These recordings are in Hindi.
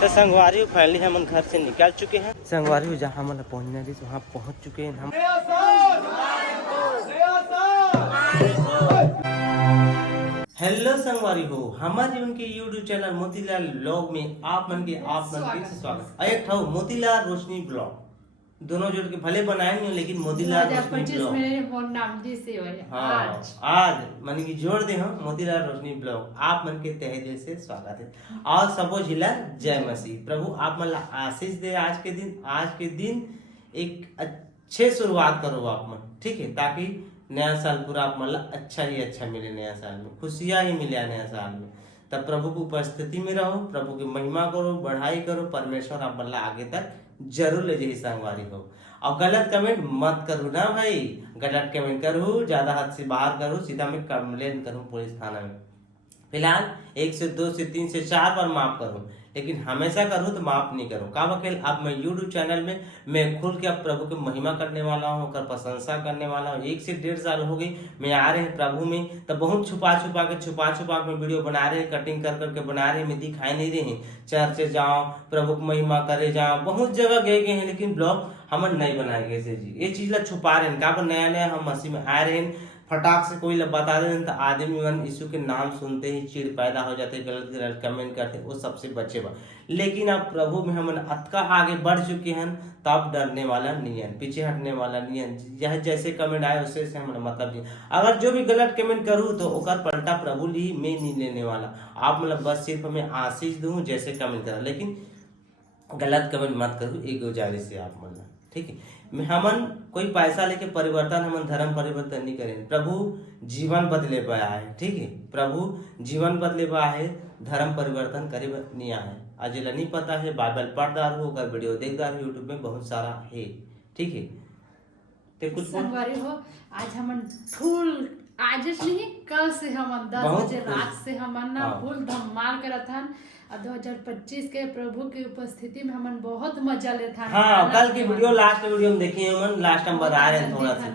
तो संगवारी फाइनली हम घर से निकल चुके हैं। संगवारी जहाँ हम पहुँचना थी वहाँ पहुँच चुके हैं हम। हेलो संगवारी हो, हमारे जीवन के यूट्यूब चैनल मोतीलाल ब्लॉग में आप मन के स्वागत। एक था मोतीलाल रोशनी ब्लॉग, दोनों जोड़ के भले बनाए नहीं लेकिन मोतीलाल रोशनी ब्लॉग। हाँ, आज मन की जोड़ दे हम मोतीलाल रोशनी ब्लॉग आप मन के तहे दिल से स्वागत है। और सबो जिला जय मसीह। प्रभु आप मन आशीष दे। आज के दिन एक अच्छे शुरुआत करो आप मन, ठीक है, ताकि नया साल पूरा आप मतलब अच्छा ही अच्छा मिले। नया साल में खुशियां ही मिले नया साल में। तब प्रभु की उपस्थिति में रहो, प्रभु की महिमा करो, बढ़ाई करो। परमेश्वर आप मतलब आगे तक जरूर ले जाइए संगवारी हो। और गलत कमेंट मत करो ना भाई, गलत कमेंट करूँ ज्यादा हद से बाहर करूँ सीधा मैं कंप्लेन करूँ पुलिस थाना में। फिलहाल 1 से 2 से 3 से 4 बार माफ करूं, लेकिन हमेशा करूं तो माफ नहीं करूं। का वकील अब मैं यूट्यूब चैनल में मैं खुल के अब प्रभु की महिमा करने वाला हूं, कर प्रशंसा करने वाला हूं। 1 से 1.5 साल हो गई मैं आ रहे हैं प्रभु में, तो बहुत छुपा छुपा के वीडियो बना रहे हैं, कटिंग कर करके बना रहे हैं, मैं दिखाई नहीं रहे हैं। चर्च जाओ, प्रभु की महिमा करे जाओ, बहुत जगह गए हैं, लेकिन ब्लॉग हम नहीं बनाए गए जी। ये चीज ला छुपा रहे हैं। का नया हम मसीह में आ रहे हैं, फटाक से कोई बता दे तो आदमी मन यीशु के नाम सुनते ही चिड़ पैदा हो जाते, गलत कमेंट करते, वो सबसे बचे बा। लेकिन अब प्रभु में हम अतका आगे बढ़ चुके हैं, तब डरने वाला नहीं है, पीछे हटने वाला नहीं है। यह जैसे कमेंट आए उससे से हम मतलब नहीं। अगर जो भी गलत कमेंट करूँ तो ओकर पलटा प्रभु ली, मैं नहीं लेने वाला। आप मतलब बस सिर्फ मैं आशीष दूँ जैसे कमेंट करा, लेकिन गलत कमेंट मत करूँ, एक गुजारिश है आप मतलब, ठीक है। हमन कोई पैसा लेके परिवर्तन, हमन धर्म परिवर्तन नहीं करें। प्रभु जीवन बदले पाया है, ठीक है। प्रभु जीवन बदले पाया है, धर्म परिवर्तन करे नहीं आए। आज नहीं पता है, बाइबल पढ़दार हो, अगर वीडियो देखदार हो, यूट्यूब में बहुत सारा है, ठीक है। तो कुछ संगवारी हो, आज हमन फुल आज नहीं कल से हमन 10 बजे रात से हमन ना फुल धमाल करत हन। 2025 के प्रभु की उपस्थिति में हमन बहुत मजा लेते हैं। हाँ, कल की वीडियो लास्ट वीडियो में देखिए हमन, लास्ट हम बता रहे हैं थोड़ा सा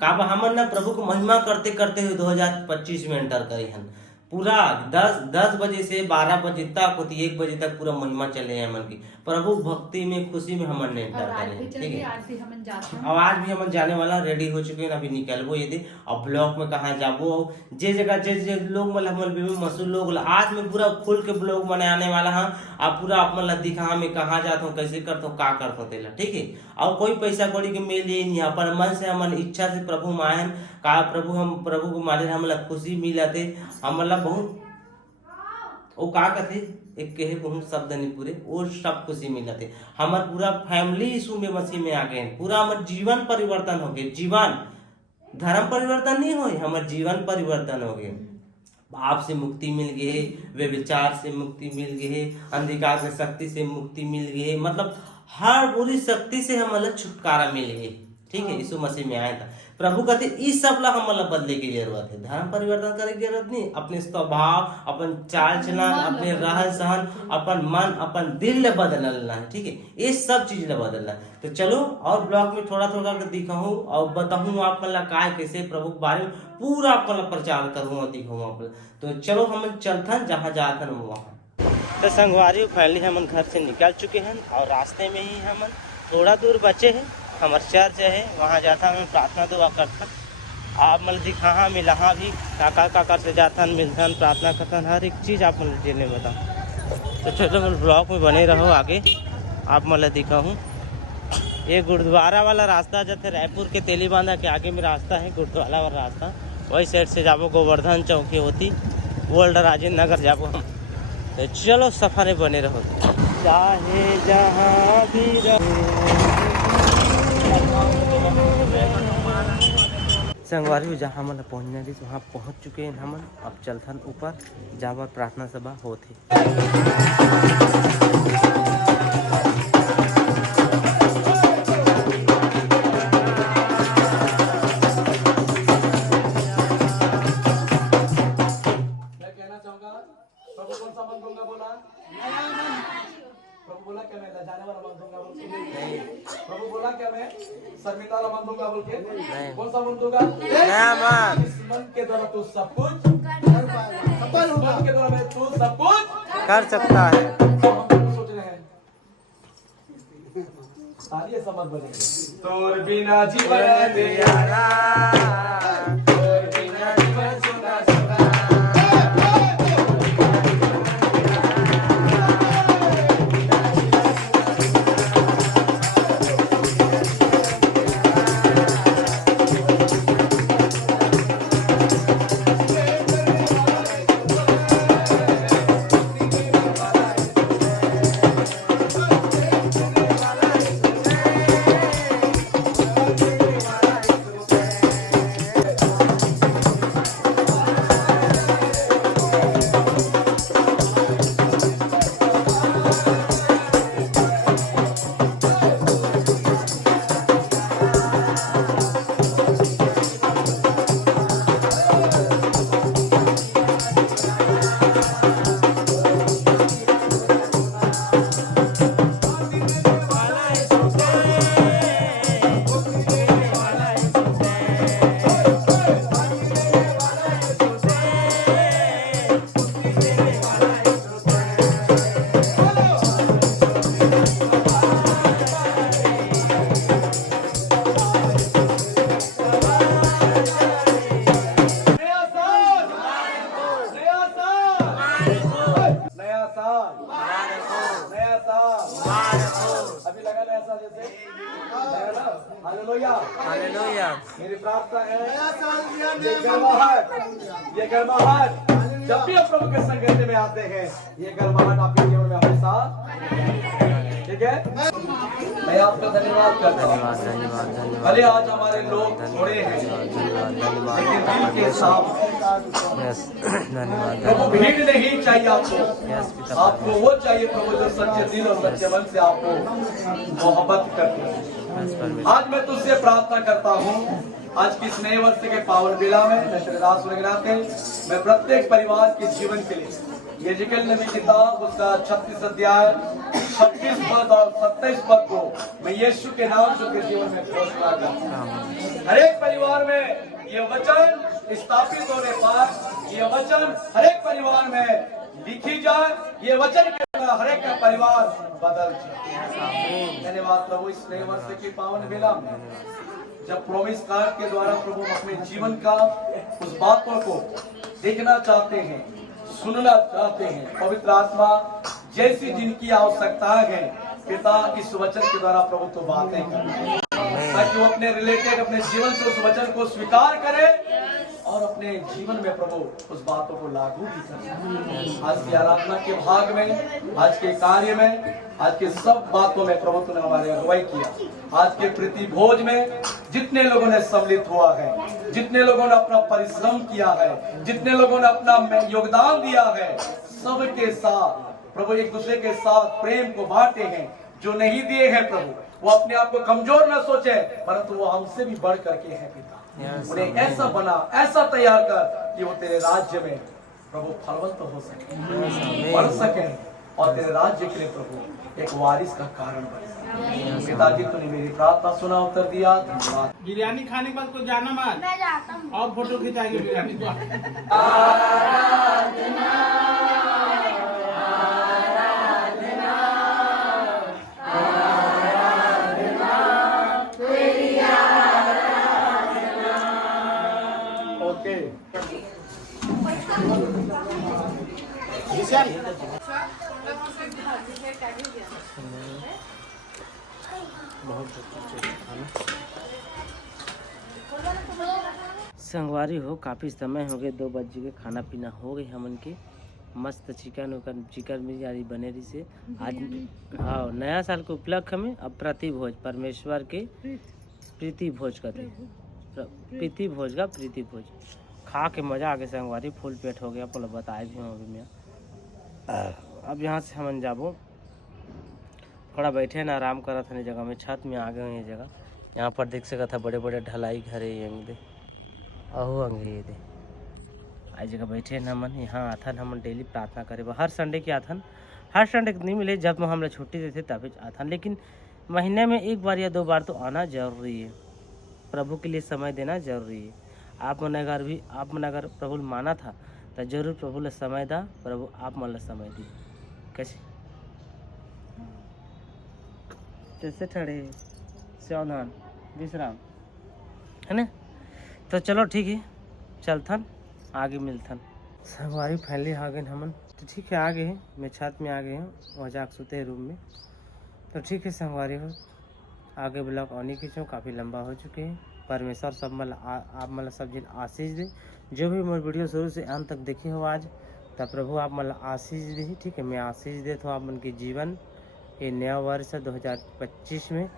का हमन ना प्रभु को महिमा करते करते हुए 2025 में एंटर करे हैं। पूरा 10 बजे से 12 बजे तक होती, 1 बजे तक पूरा महिमा चले हैं मन की। प्रभु भक्ति में खुशी में हमन ने एंटर करे, ठीक है। अब आज भी हमन जाने वाला रेडी हो चुके हैं, अभी निकलबो ये दे। अब ब्लॉग में कहाँ जाबो, जे जगह जे लोग मतलब मशहूर लोग आज में पूरा खुल के ब्लॉग बनाने वाला है। अब पूरा आप मतलब दिखा मैं कहाँ जाता हूँ, कैसे करता हूँ, का करता हूँ, ठीक है। और कोई पैसा कौड़ी के मेले नहीं, अपन मन से हमन इच्छा से प्रभु मायन का प्रभु को माले हमला खुशी मिलते। हम मतलब बहुत वो का कहते एक कहे बहुत शब्द नहीं पूरे, वो सब खुशी मिलते। हमार पूरा फैमिली यीशु में मसीह में आ गए, पूरा हमार जीवन परिवर्तन हो गए। जीवन धर्म परिवर्तन नहीं हो, हमार जीवन परिवर्तन हो गए। पाप से मुक्ति मिल गई, वे विचार से मुक्ति मिल गई, अंधकार की शक्ति से मुक्ति मिल गई, मतलब हर बुरी शक्ति से हम अलग छुटकारा मिल गई, ठीक है। यीशु मसीह में आया था। प्रभु कहते इस सब ला हम मतलब बदले की जरूरत है, धर्म परिवर्तन करे की जरूरत नहीं। अपने स्वभाव, अपन चाल चलन, अपने रहन सहन, अपन मन, अपन दिल बदलना है, ठीक है। ये सब चीज ला बदलना है। तो चलो और ब्लॉग में थोड़ा थोड़ा दिखाऊं और बताऊं आप मतलब का कैसे प्रभु के बारे में पूरा आप मतलब प्रचार करूँ और दिखाऊं आप। तो चलो हम चलते जहाँ जाते हैं वहाँ। तो संगवारी फाइनली हम घर से निकल चुके हैं और रास्ते में ही हम थोड़ा दूर बचे हैं। हमारे चर्च है, वहाँ जाता मैं प्रार्थना दुआ करता। आप मतलब दिखा मिला भी काका से जाता मिलता प्रार्थना करता, हर एक चीज़ आप मतलब जेने बताओ। तो चलो मतलब ब्लॉग में बने रहो, आगे आप मतलब दिखाऊँ। ये गुरुद्वारा वाला रास्ता जाते रायपुर के तेली बांधा के आगे में रास्ता है, गुरुद्वारा वाला रास्ता। वही साइड से जाबो गोवर्धन चौकी होती, ओल्ड राजेंद्र नगर जाबो हम। तो चलो सफर में बने रहो, चाहे जहाँ भी रहो। संगवारी जहाँ मतलब पहुँचना थी वहाँ पहुँच चुके हैं हम। अब चलथन ऊपर जहाँ पर प्रार्थना सभा होती। प्रभु बोला क्या मैं जाने वाला मत दूंगा बोल के? प्रभु बोला क्या मैं शर्मिंदा वाला मत दूंगा बोल के? कौन सा मत दूंगा? इस मन के द्वारा तू सब कुछ कर पाएगा, सफल होगा। मन के द्वारा तू सब कुछ कर सकता है। हम सोच रहे हैं ये समझ बनेंगे। तोर बिना जीवन यारा, तोर बिना जीवन सुना सुना। हालेलुया। मेरी प्रार्थना है ये गर्माहट जब भी आप प्रभु के संगत में आते हैं, ये गर्माहट आपके जीवन में हमेशा, ठीक है। मैं आपका धन्यवाद करता हूँ। भले आज हमारे लोग थोड़े हैं, लेकिन दिल के साफ। प्रभु भीड़ नहीं चाहिए आपको, आपको वो चाहिए प्रभु जो सच्चे दिल और सच्चे मन से आपको मोहब्बत करते हैं। आज मैं तुझसे प्रार्थना करता हूँ, आज की इस नए वर्ष के पावन बेला में मैं तेरे दास के मैं प्रत्येक परिवार के जीवन के लिए यिर्मयाह नबी किताब उसका 36 अध्याय 26 पद और 27 पद को मैं यीशु के नाम से के जीवन में घोषणा करता हूँ। हर एक परिवार में ये वचन स्थापित होने पर ये वचन हर एक परिवार में लिखी जाए, ये वचन के द्वारा हर एक का परिवार बदल जाए। धन्यवाद प्रभु इस नए वर्ष की पावन बेला में जब प्रोमिस कार्ड के द्वारा प्रभु अपने जीवन का उस बातों को देखना चाहते हैं, सुनना चाहते हैं। पवित्र आत्मा जैसी जिनकी आवश्यकता है, पिता इस वचन के द्वारा प्रभु तो बातें करें ताकि वो अपने रिलेटेड अपने जीवन से उस वचन को स्वीकार करे और अपने जीवन में प्रभु उस बातों को लागू भी करे। आज की आराधना के भाग में, आज के कार्य में, आज के सब बातों में प्रभु तूने हमारे अगुवाई किया। आज के प्रीति भोज में जितने लोगों ने सम्मिलित हुआ है, जितने लोगों ने अपना परिश्रम किया है, जितने लोगों ने अपना योगदान दिया है, सबके साथ प्रभु एक दूसरे के साथ प्रेम को बांटे हैं। जो नहीं दिए हैं प्रभु वो अपने आप को कमजोर न सोचे, परंतु वो हमसे भी बढ़ करके है पिता। उन्हें ऐसा बना, ऐसा तैयार कर कि वो तेरे राज्य में प्रभु फलवंत हो सके, बढ़ सके और तेरे राज्य के लिए प्रभु एक वारिस का कारण बन सके। पिताजी तूने मेरी प्रार्थना सुना, उत्तर दिया, धन्यवाद। बिरयानी खाने के बाद कोई जाना मत, मैं जाता हूँ और फोटो खिंचाएंगे बिरयानी को। ओके संगवारी हो, काफ़ी समय हो गए, 2 बज के खाना पीना हो गई हमन के। मस्त चिकन बिरयानी बने रही से आज। हाँ, नया साल के उपलक्ष्य में अब प्रति भोज परमेश्वर के प्रीति भोज करते, प्रीति भोज का प्रीति भोज खा के मजा आ गया। संगवारी फुल पेट हो गया, पहले बताए भी हूँ अभी मैं। अब यहाँ से हम जाबो, थोड़ा बैठे ना आराम करा था जगह में, छत में आ गए ये जगह। यहाँ पर देख सका था बड़े बड़े ढलाई घर है, दे अहो अंगे ये दे आज जगह बैठे न हमन। यहाँ आथन हमन डेली प्रार्थना करे, हर संडे के आथन। हर संडे नहीं मिले, जब हम लोग छुट्टी देते तभी आथन, लेकिन महीने में 1 बार या 2 बार तो आना जरूरी है। प्रभु के लिए समय देना जरूरी है। आप मन अगर प्रभु माना था तो जरूर प्रभु ले समय दा, प्रभु आप मन समय दी। कैसे ठहरे चौधन विश्राम है ना। तो चलो ठीक है, चलथन आगे मिलथन। संगवारी फैमिली आ गए हमन, तो ठीक है आगे है, मैं छत में आ गए हैं, वहाँ जाके सोते हैं रूम में। तो ठीक है संगवारी हो, आगे ब्लॉग आने की चो काफ़ी लंबा हो चुके हैं। परमेश्वर सब आप मतलब सब जिन आशीष दे। जो भी मोर वीडियो शुरू से अंत तक देखे हो आज, तब प्रभु आप मतलब आशीष दे। ठीक है, मैं आशीष देता हूँ आप मन के जीवन ये नया वर्ष 2025 में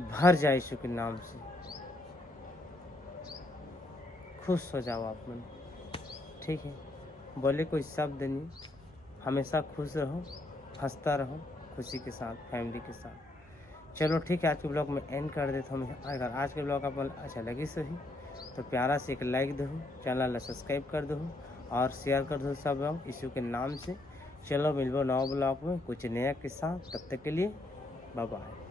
भर जाए यीशु के नाम से। खुश हो जाओ आप मन, ठीक है। बोले कोई शब्द नहीं, हमेशा खुश रहो, हंसता रहो, खुशी के साथ, फैमिली के साथ। चलो ठीक है, आज के ब्लॉग में एंड कर देता हूँ। अगर आज के ब्लॉग आपको अच्छा लगे सही तो प्यारा से एक लाइक दो, चैनल सब्सक्राइब कर दो और शेयर कर दो सब लोग यीशु के नाम से। चलो मिलबो नवा ब्लॉग में कुछ नया के साथ, तब तक के लिए बाय बाय।